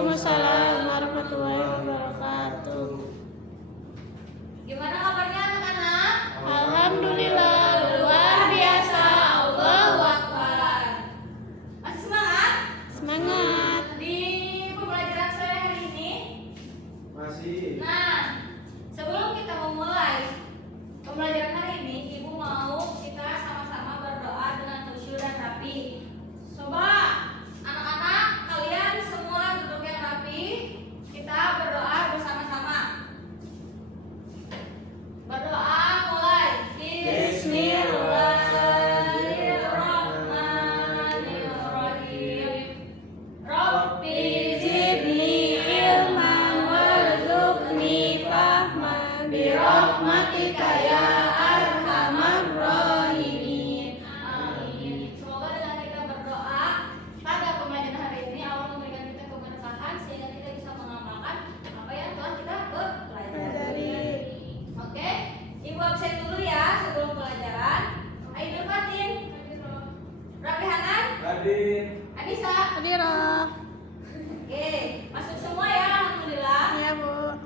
Waalaikumsalam warahmatullahi wabarakatuh. Gimana kabarnya anak-anak? Alhamdulillah luar biasa. Allahu Akbar. Masih semangat? Semangat. Di pembelajaran sore hari ini? Masih. Nah, sebelum kita memulai pembelajaran hari ini, Ibu mau kita sama-sama berdoa dengan khusyuk dan rapi. Coba anak-anak kalian semua duduk yang rapi. Kita berdoa bersama-sama. Berdoa mulai. Bismillahirrahmanirrahim. Rabbi Zidni ilman warzuqni fahman birahmatika ya arhamar rahimin. Amin. Semoga dengan kita berdoa pada pembelajaran hari ini Allah memberikan kita keberkahan sehingga kita bisa mengamalkan apa yang telah kita pelajari. Oke, Ibu absen dulu ya sebelum pelajaran. Aidul Fatin, Rabi Hanan, Hadir. Anissa. Hadirah. Oke, masuk semua ya, alhamdulillah. Ya, Bu.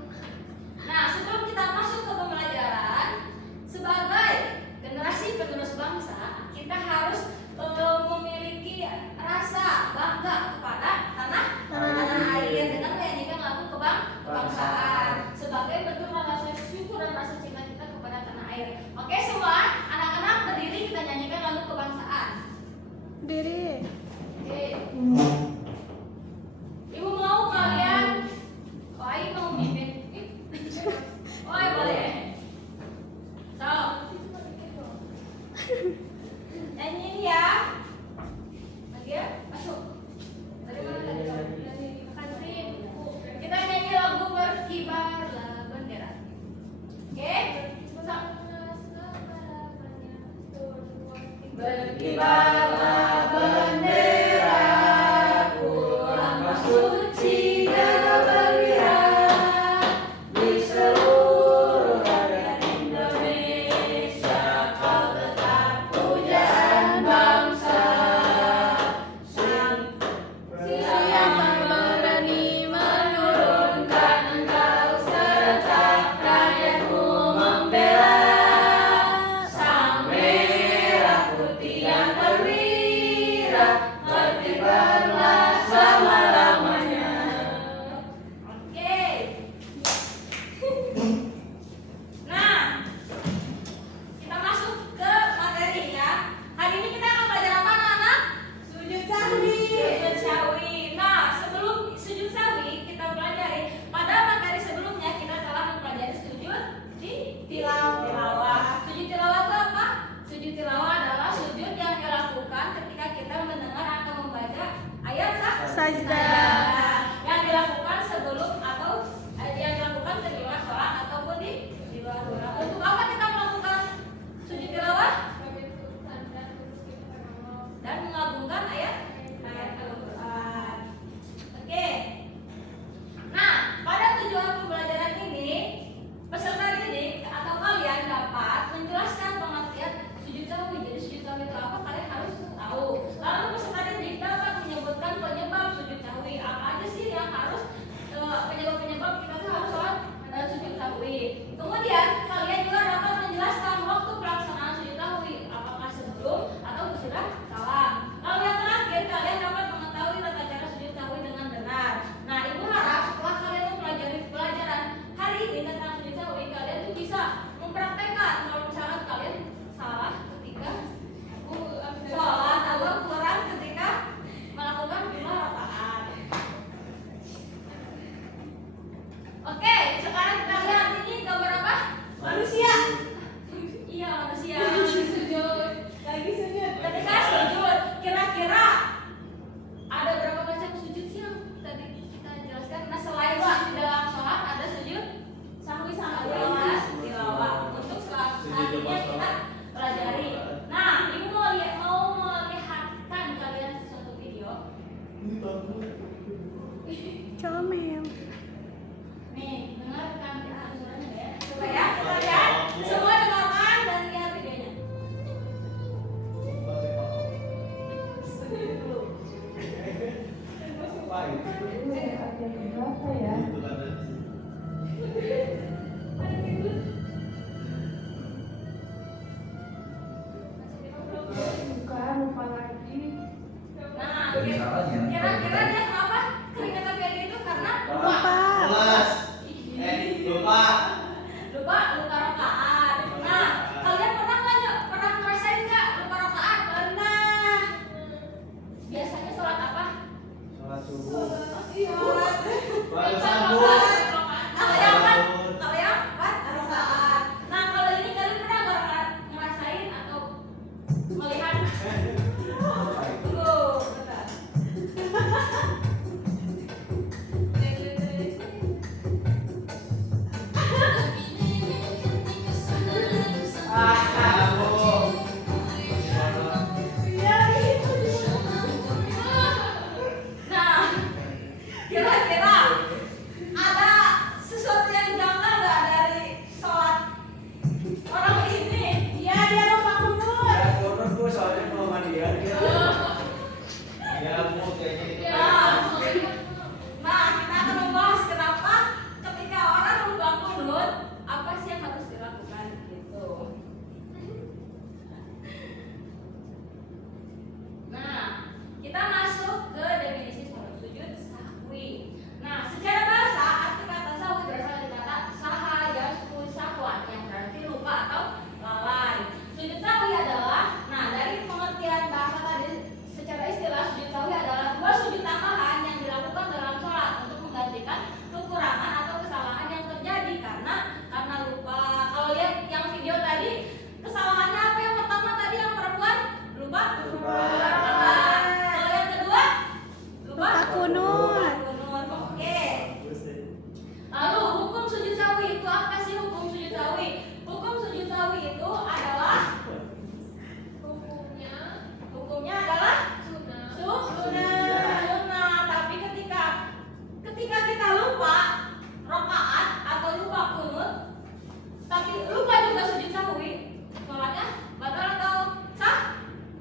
Nah, sebelum kita masuk ke pembelajaran, sebagai generasi penerus bangsa, kita harus memiliki rasa bangga kepada tanah air dengan menyanyikan lagu kebangsaan sebagai bentuk rasa syukur dan rasa cinta kita kepada tanah air. Oke, semua anak-anak berdiri, kita nyanyikan lagu kebangsaan. Diri. Oke. Ibu mau kalian, Oi mau mimpin. Oi boleh. So, nyanyiin ya. Lagi ya, masuk. Dari mana tadi? Dari kantin. Kita nyanyi lagu Berkibarlah Bendera. Oke? Berkibarlah benderaku, lambang suci dan berwibawa di seluruh rakyat Indonesia. Kau tetap pujaan bangsa, siapa berani menurunkan engkau, serta rakyatmu membela sang merah putih yang perwira, berkibarlah selama-lamanya. Oke. Nah, kita masuk ke materi ya. Hari ini kita akan belajar apa anak-anak? Sujud sahwi. Sujud sahwi. Nah, sebelum sujud sahwi kita pelajari, pada materi sebelumnya kita telah mempelajari sujud tilawah. Sujud tilawah itu apa? Sujud tilawah adalah sujud yang dilakukan ketika kita mendengar atau membaca ayat Sajdah. yang dilakukan sebelum atau yang dilakukan ketika sholat ataupun di luar sholat. Untuk apa kita melakukan sujud tilawah? Dan mengagungkan ayat Al-Quran. Oke. Nah, pada tujuan pembelajaran ini, peserta didik atau kalian dapat menjelaskan pengertian sujud sahwi. Jadi sujud sahwi itu apa? Kalian harus tahu. Lalu peserta didik dapat menyebutkan penyebab sujud sahwi. apa ya? Itu kan tadi. Bukan, lupa lagi. Nah, Dan salahnya, kira-kira dia kenapa keringetan kayak gitu? Karena Lupa. Kelas. Lupa. lupa rakaat. Nah, kalian pernah ngerasain nggak lupa rakaat? Pernah. Biasanya sholat apa? Sholat subuh. Sholat. Baru sambut. Kalau yang empat, rakaat. Nah, kalau ini kalian pernah nggak ngerasain atau melihat? Tunggu, bentar. Nah, kira-kira ada sesuatu yang janggal nggak dari sholat orang ini? Iya, dia lupa kunut. Ya, turun gua soalnya belum mandian. Ya, mau kayak gini. Nah, kita akan membahas kenapa ketika orang lupa kunut, apa sih yang harus dilakukan gitu. Nah, kita masuk ke definisi sholat sujud sahwi. Nah, secara bahasa arti kata sahwi berasal dari kata saha yasku sahwan yang berarti lupa atau lalai. Sujud sahwi adalah, nah dari pengertian bahasa tadi secara istilah sujud sahwi adalah dua sujud tambahan yang dilakukan dalam sholat untuk menggantikan kekurangan atau kesalahan yang terjadi karena lupa. Kalau lihat yang video tadi, kesalahannya apa yang pertama tadi yang perempuan? Lupa. Kalau yang kedua? Lupa kunut. kunut. Oke. Lalu hukum sujud sahwi itu apa sih hukum sujud sahwi? Hukum sujud sahwi itu adalah hukumnya adalah sunnah. Tapi ketika kita lupa rakaat atau lupa kunut, tapi lupa juga sujud sahwi, sholatnya batal atau sah?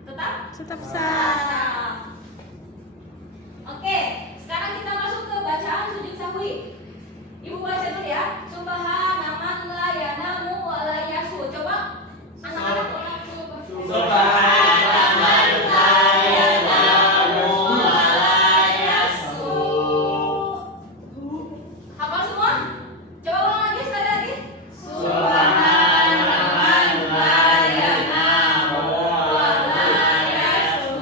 Tetap Sah. sah. Oke, sekarang kita masuk ke bacaan sujud sahwi. Ibu baca dulu ya. Subhanaman la yanamu wa la yasu. Coba anak-anak Subhanaman la yanamu wa la yasu. hafal semua? Coba ulang lagi sekali lagi. Subhanaman la yanamu wa la yasu.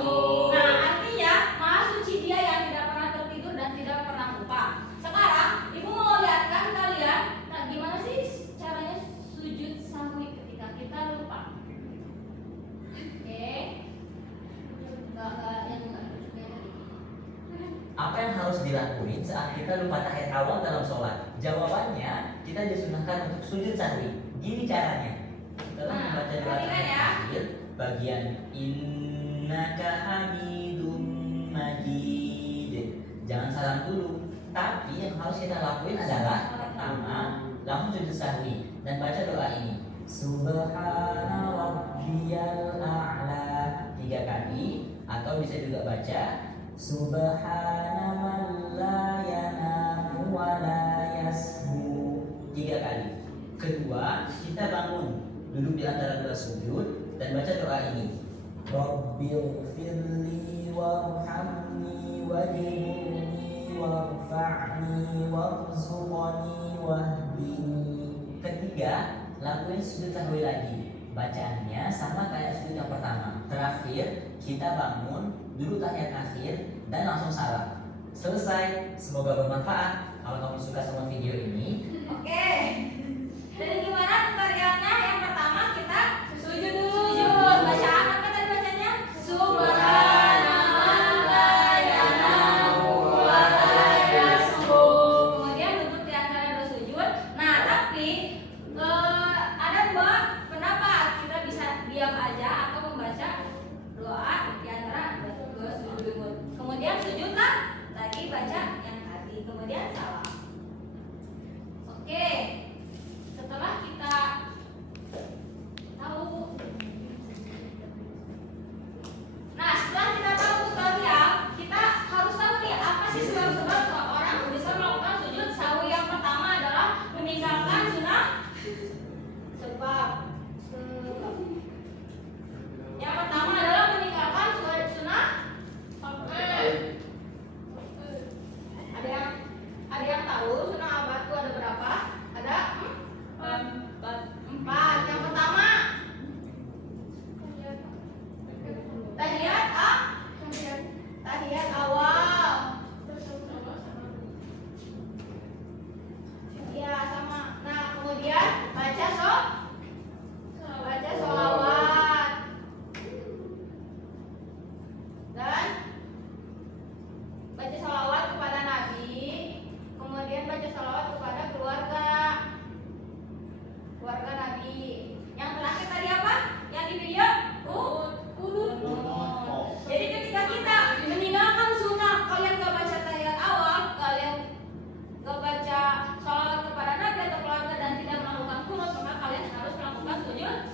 Nah, artinya Maha Suci Dia yang tidak pernah tertidur dan tidak pernah lupa. Sekarang Ibu mau lihatkan kalian, nah gimana sih caranya sujud sahwi ketika kita lupa? Oke. Enggak yang enggak lucunya tadi. Apa yang harus dilakuin saat kita lupa tahiyat awal dalam sholat? Jawabannya, kita disunahkan untuk sujud sahwi. Gini caranya. Setelah Nah, membaca doa perhatikan tahiyat ya. akhir, bagian innaka hamidum majid. Jangan salam dulu. Tapi yang harus kita lakuin adalah pertama, langsung sujud sahwi dan baca doa ini. Subhana rabbiyal a'la 3 kali, atau bisa juga baca Subhana man la yanamu wa la yashu 3 kali. Kedua, kita bangun, duduk di antara dua sujud dan baca doa ini. Rabbil firli warhamni wajibni warfa'ni warzuqni wahdini. Ketiga, lakuin sujud sahwi lagi. Bacaannya sama kayak sujud yang pertama. Terakhir, kita bangun, duduk tahiyat akhir, dan langsung salam. Selesai. Semoga bermanfaat. Kalau kamu suka sama video ini, Oke. Jadi gimana tutorialnya? Yang pertama kita sujud dulu. Sujud. Bacaan apa tadi bacanya? Subhanaman la yanamu wa la yasu. Kemudian duduk di antara dua sujud. Nah, tapi ada dua pendapat. Kita bisa diam aja atau membaca doa di antara dua sujud. Kemudian sujudlah lagi baca yang tadi. Kemudian salam. Oke, setelah kita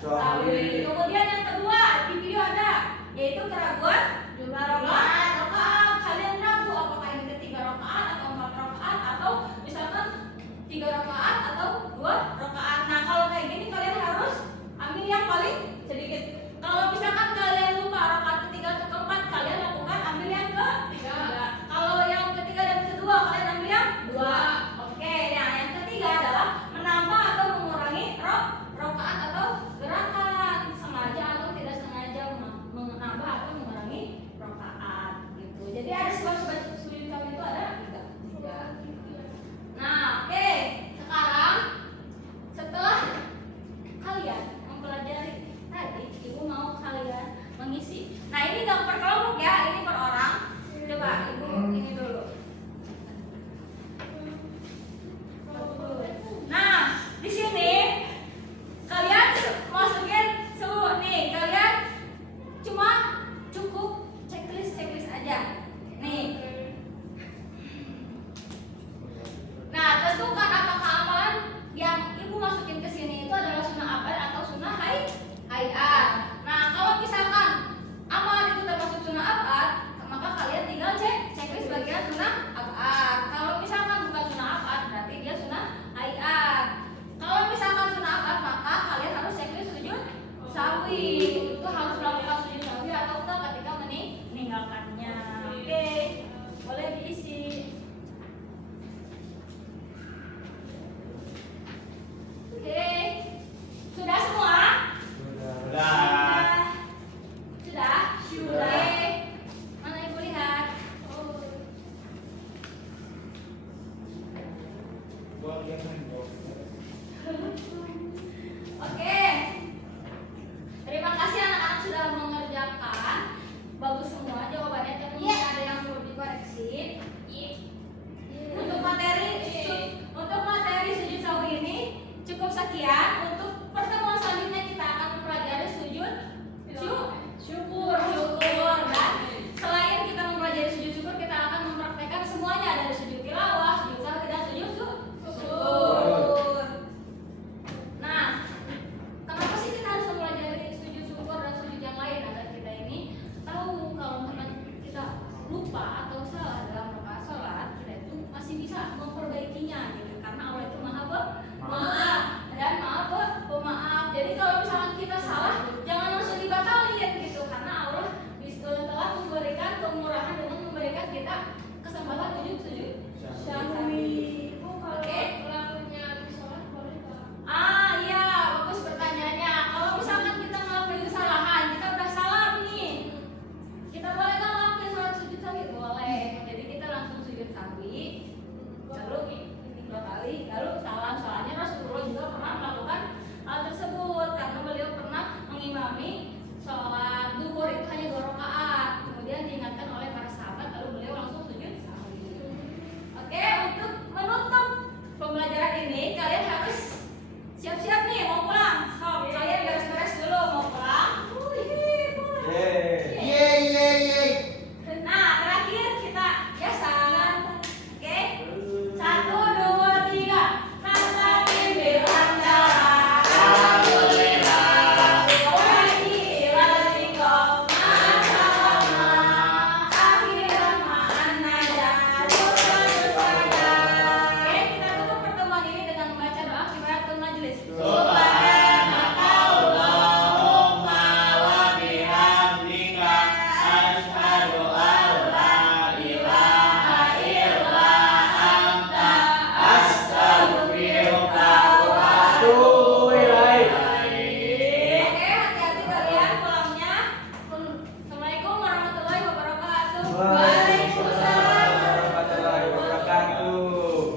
sawi. Kemudian yang kedua di video ada, yaitu keraguan jumlah rakaat. Kalian ragu apakah ini ketiga rakaat atau 4 rakaat atau misalkan 3 rakaat atau 2 rakaat. Nah kalau kayak gini kalian harus ambil yang paling sedikit. Kalau misalkan kalian lupa rakaat ketiga atau keempat, kalian lakukan ambil yang ketiga. Kalau yang ketiga dan kedua, kalian ambil yang 2. Oke, nah yang ketiga adalah menambah atau mengurangi rakaat atau gerakan, sengaja atau tidak sengaja menambah atau mengurangi rakaat gitu. Jadi ada sebab-sebab sujud sawi itu ada 3. Nah, oke. Sekarang setelah kalian mempelajari tadi, ibu mau kalian mengisi. Nah, ini nggak per kelompok ya, ini per orang. Coba ibu ini dulu. Nah, di sini kalian masukin seluruh nih. Kalian cuma cukup checklist aja. Nih. Nah, tentukan apakah amalan yang ibu masukin ke sini itu adalah sunnah abad atau sunnah hayat. Nah, kalau misalkan amalan itu termasuk sunnah abad, maka kalian tinggal checklist bagian sunnah abad. Kalau misalkan bukan sunnah abad, berarti dia sunnah hayat. Kalau misalkan sunnah abad, maka kalian harus checklist sujud sawi.